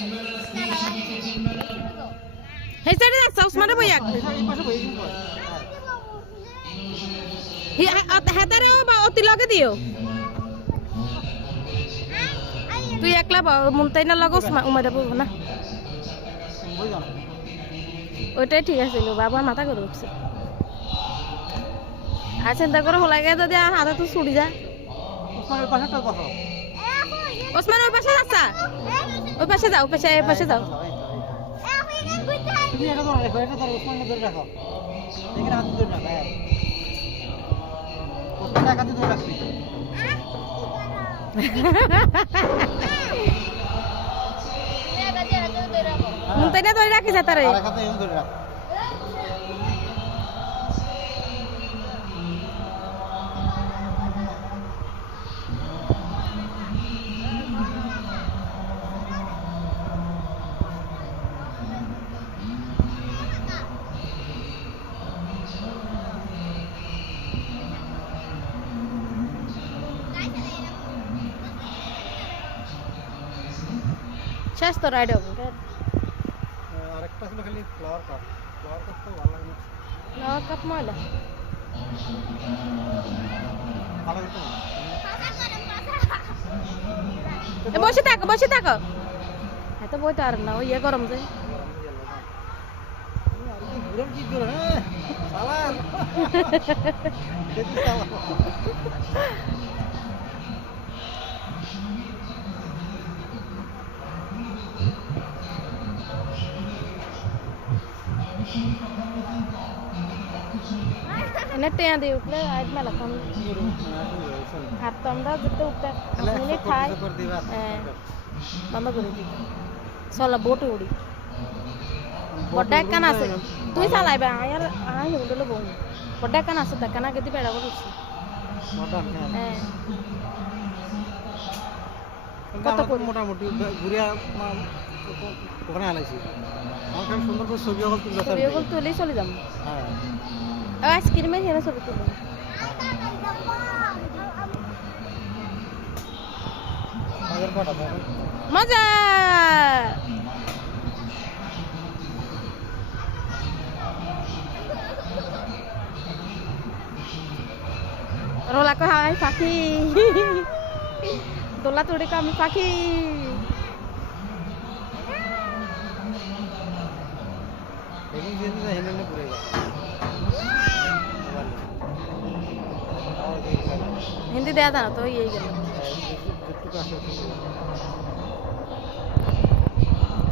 Hey, saya dah saus mana banyak? Hatar apa? Otil lagi dio. Tu ekla ba muntai na lagos umar dah pun na. ওইটাই ঠিক আছে বাবার মাথা করে উঠছে আর চিন্তা করে হলাই গেছে যদি হাতে তো ছুটি যায় ওসমান ওই পাশে যাচ্ছা ওই পাশে যাও ওই পাশে যাও মুন্তাইনা ধরে রাখিস তারে শেষ তো রাইড হবে আরেকটা ছিল খালি ফ্লাওয়ার কাপ তো ভালো লাগে ফ্লাওয়ার কাপ ময়লা ভালো করতে বসে থাকো এত বইতে আর না ওই গরম যায় কি করে সালাম टेया दे उठले आज मला कम हात तंदा जिते उठता मैंने खाए बंद कर दी सोला बोट उड़ी बड्डा कान আছে তুই চালাইবা আর আই হলো বল বड्डा কান আছে কানা গদি পেড়া বলছি হ্যাঁ কত মোটামুটি ঘুরিয়া ওখানে আনাইছি আমার কাছে সুন্দর করে ছবি তুলেই চলে যাব হ্যাঁ আইসক্রিমে হেরে ছবি তুলব মজা রোলা কো হাই পাখি দোলা তোড়ে কো আমি পাখি लेकिन ये तो हिंदी में पूरेगा हिंदी दे था ना तो यही कर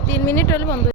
3 मिनट वाले बंद